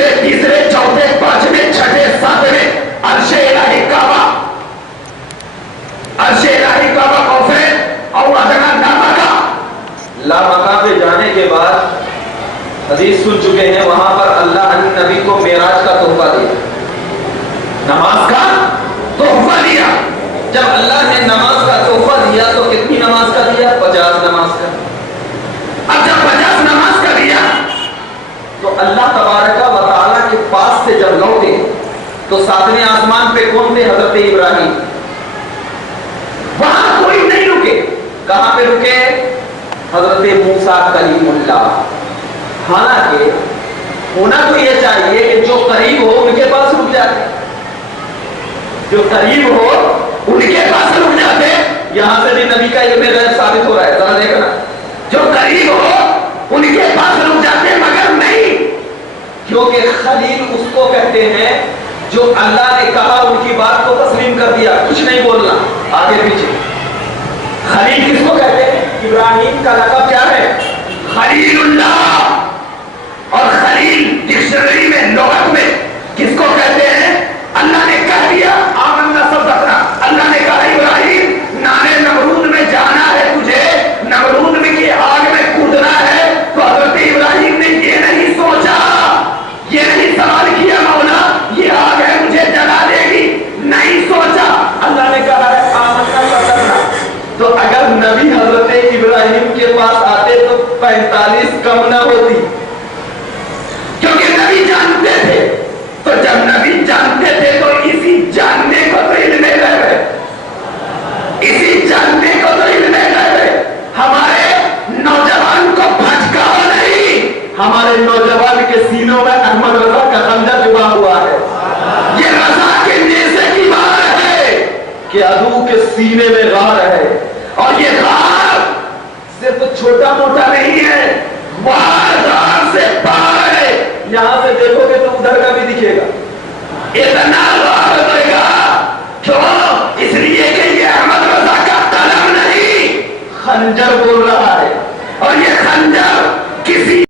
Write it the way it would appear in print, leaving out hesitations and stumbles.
दूसरे तीसरे चौथे पांचवें छठे सातवें अर्शे इलाही काबा कौफे और अदना लामका। लामका पे जाने के बाद हदीस सुन चुके हैं, वहां पर अल्लाह ने नबी को मेराज का तोहफा दिया, नमाज का तोहफा दिया। जब अल्लाह ने नमाज का तोहफा दिया तो कितनी नमाज का दिया? 50 नमाज का। अब जब 50 नमाज का दिया तो अल्लाह तबारक व तआला के पास से जब लौटे तो 7वें आसमान पे कौन थे? हजरत इब्राहिम। वहां कोई नहीं रुके। कहां पे रुके? हजरत मूसा कलीमुल्लाह। हालांकि होना तो यह चाहिए कि जो करीब हो उनके पास रुक जाते, जो करीब हो उनके पास रुक जाते। यहां से भी नबी का इल्म गैब साबित हो रहा है, जरा देखना। जो करीब हो उनके पास रुक जाते, मगर नहीं, क्योंकि खलील उसको कहते हैं जो अल्लाह ने कहा उनकी बात को तस्लीम कर दिया, कुछ नहीं बोलना आगे पीछे। खलील किसको कहते हैं? इब्राहिम का लक़ब क्या है? खलीलुल्लाह। और खलील डिक्शनरी में, लुगत में किसको कहते हैं? अल्लाह ने कह दिया आमन्ना सद्दक़ना। अल्लाह ने कहा इब्राहिम नाने नमरूद में जाना है तुझे, नमरूद में की आग में कूदना है। तो हज़रत इब्राहिम ने ये नहीं सोचा, ये नहीं सवाल किया मौला ये आग है मुझे जला देगी, नहीं सोचा। अल्लाह ने कहा है आमन्ना सद्दक़ना। तो अगर नबी हजरत इब्राहिम के पास आते तो 45 कम न होती, क्योंकि नबी जानते थे। तो जब नबी जानते थे तो इसी जानने को तो इल्म गैब है, इसी जानने को तो इल्म गैब है। हमारे नौजवान को भटकाओ नहीं, हमारे नौजवान के सीनों में अहमद रजा का खंजर डूबा हुआ है। ये रजा के नेज़े की बात है कि अदू के सीने में गार है, और ये गार सिर्फ छोटा मोटा नहीं है, वारदार से पार है। यहां से देखोगे तो उधर का भी दिखेगा। इतना गार होगा क्यों? इसलिए कि ये अहमद रजा का कलम नहीं, खंजर बोल रहा है। और ये खंजर